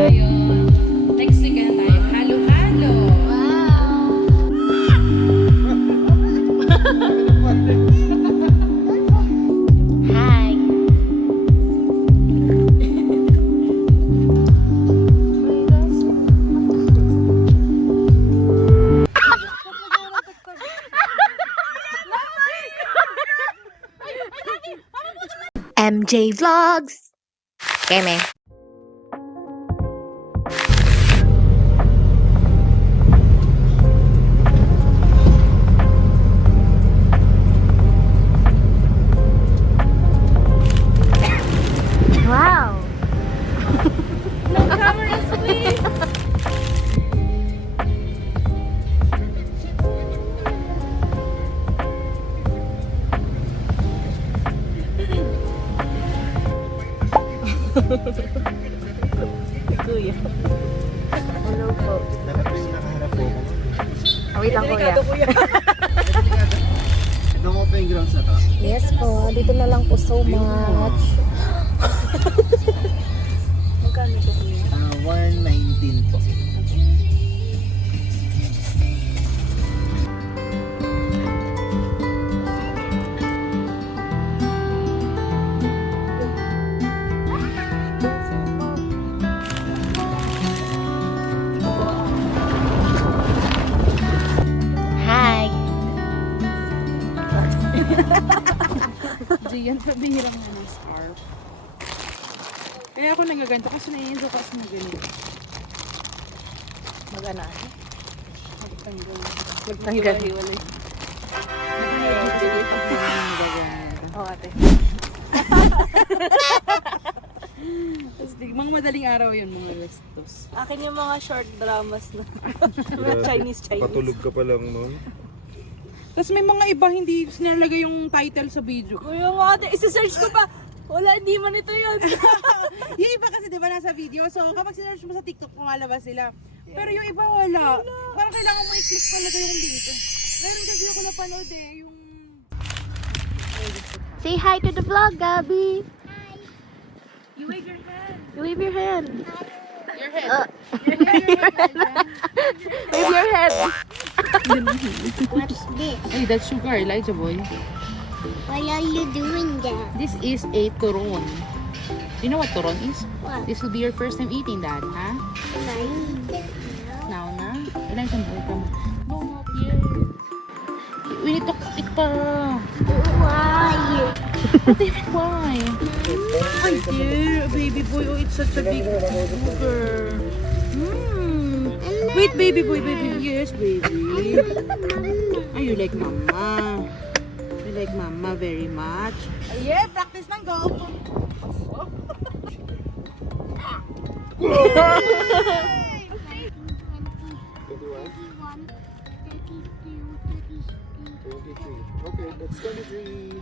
Ayun. Next week na tayo. Halo-halo. Hi. MJ Vlogs. Keme. Wow. No cameras, please. Kuya. Hello po. Dapat yung nakaharap po ako. Wait lang kuya. Ito mo pa yung grounds na to? Yes po. Dito na lang po so much. Magkano po kuya? 119 po. Hi. Diyan, pabihirang na ng scarf. Kaya ako nagaganto kasi naiinso kasi na ganito. Magana. Magtanggal. Magtanggal. Hiwalay. Oh, ate. Tapos mga madaling araw yun, mga restos. Akin yung mga short dramas na Chinese. Patulog ka pa lang noon. Tapos may mga iba hindi sinalagay yung title sa video. Kuya nga ate, isa-search ko pa. Wala, hindi man ito yun. Yung iba kasi diba nasa video, so kapag sinearch mo sa TikTok, pumalabas sila. Pero yung iba wala. Parang kailangan mo i-click talaga yung link. Meron kasi ako napanood yung... Say hi to the vlog, Gabby. You wave your hand. You wave your hand. Your head. Wave your head. What's this? Hey, that's sugar, Elijah boy. Why are you doing that? This is a turon. You know what turon is? What? This will be your first time eating that, huh? Now na? Elijah boy, come on. No, not yet. We need to eat pa. Why? David, why? Ay, dear, baby boy, oh, it's such a big sugar. Wait, baby boy, baby. Yes, baby. Oh, you like mama. You like mama very much. Yeah, practice ng golf. Okay, that's 23.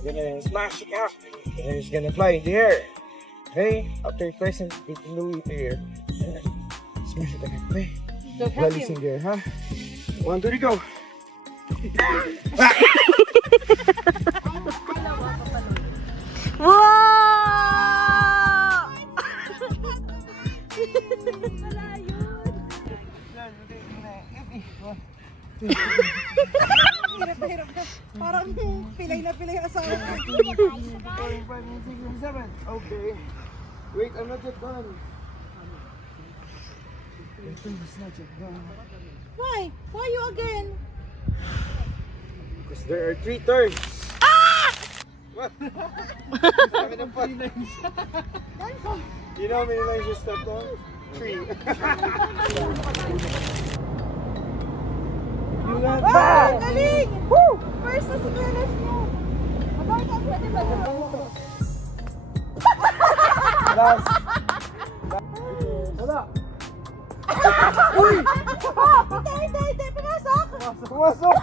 You're gonna smash it out. And then it's gonna fly in the air. Okay? After you press it, it will in the air. Smash it again. Okay? Release in the air, huh? 1, 2, 3, go! Wow! Hirap na hirap na. Parang pilay na pilay ang asawa ko. 4, 5, 6, 7. Okay. Wait, I'm not yet done. It's not yet done. Why? Why you again? Because there are 3 turns. Ah! What? Sabi ng pot. You know how many lines you stepped on? 3. You got Wow! that! Galing! Woo! First na si Carlos niya. Abay ka, pwede ba? Last. Wala. Uy! Hindi! Pinasok! Pumasok!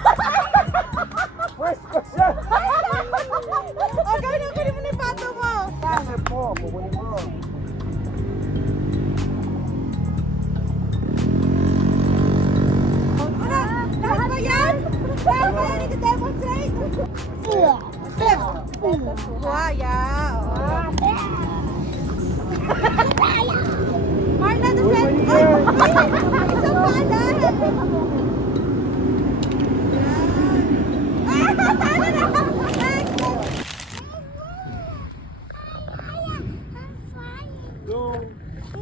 First question! Gawin mo na yung pato mo! Hanap mo, kukunin mo. Lahat ba yan? Lahat ba yan? I-demonstrate? Step! Buhaya. Oh. Marla, the set. Isang pala.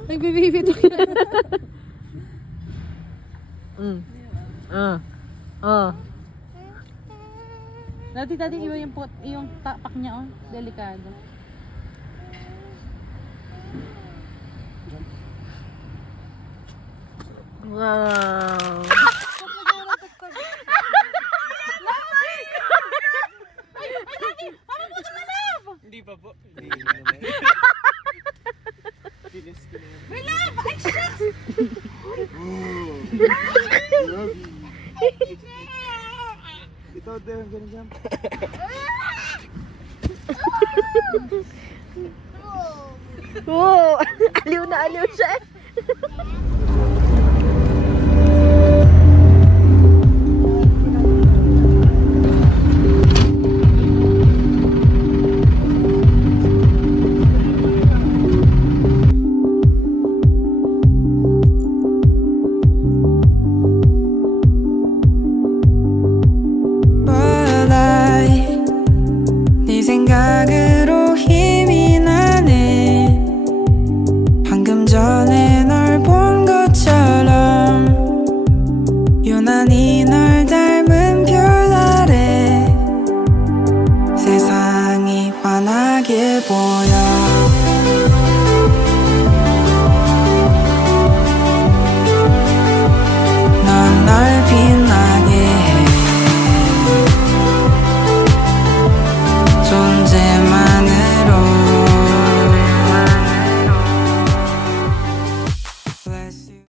Nagbibibito ka. Dati iba yung tapak niya, oh. Delikado. Wow. Hindi pa po. May love! Ay, shucks! Ito, I'm gonna jump. Wow. Aliw na aliw siya. 네 생각을